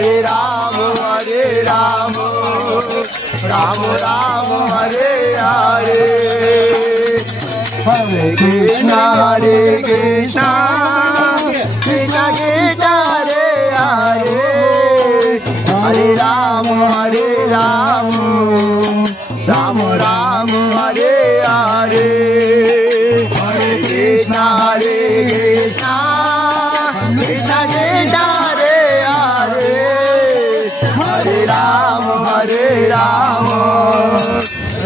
Hare Ram Ram Ram Hare Hare Hare Krishna Krishna Krishna Hare Hare Hare Ram Ram Ram Hare Hare Hare Krishna Krishna Krishna Hare Hare Hare Ram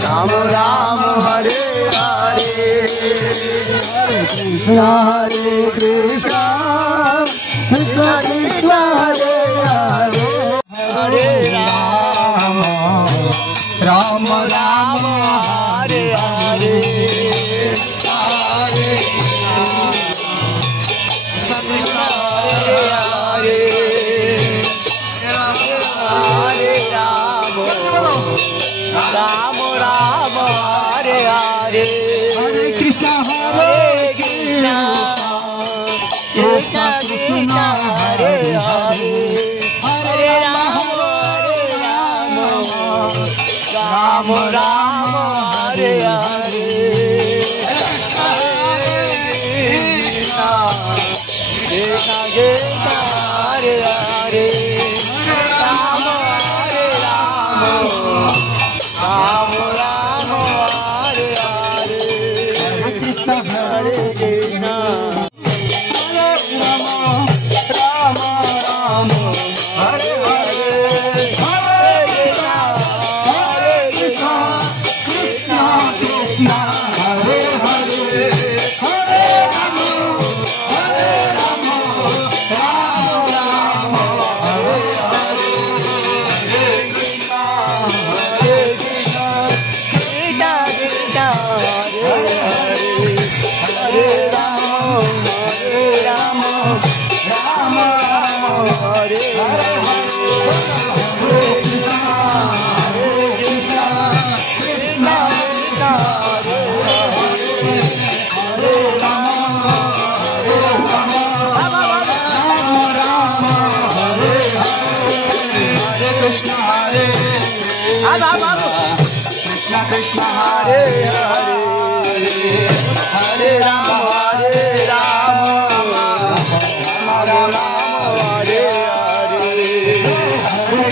Ram Ram Hare Hare Hare Krishna Krishna Krishna Krishna Hare Hare Hare Ram Ram Ram Hare Hare Hare Krishna Hare Hare Hare Ram Ram Ram Hare Hare Hare Krishna Krishna Krishna Hare Hare Hare Ram Ram Ram Hare Hare Krishna Krishna Krishna Hare Hare Ram Ram Ram Hare Hare Hare Krishna Hare Krishna Ram Ram Hare Hare Hare Krishna Krishna Krishna Hare Hare Hare Ram Ram Ram Hare Hare Hare Krishna Krishna Krishna Hare Hare Hare Ram Ram Ram Hare Hare Hare Krishna Krishna Krishna Hare Hare Hare Ram Ram Hare Hare Hare Krishna Krishna Krishna Hare Hare Hare Ram Ram Ram Hare Hare Hare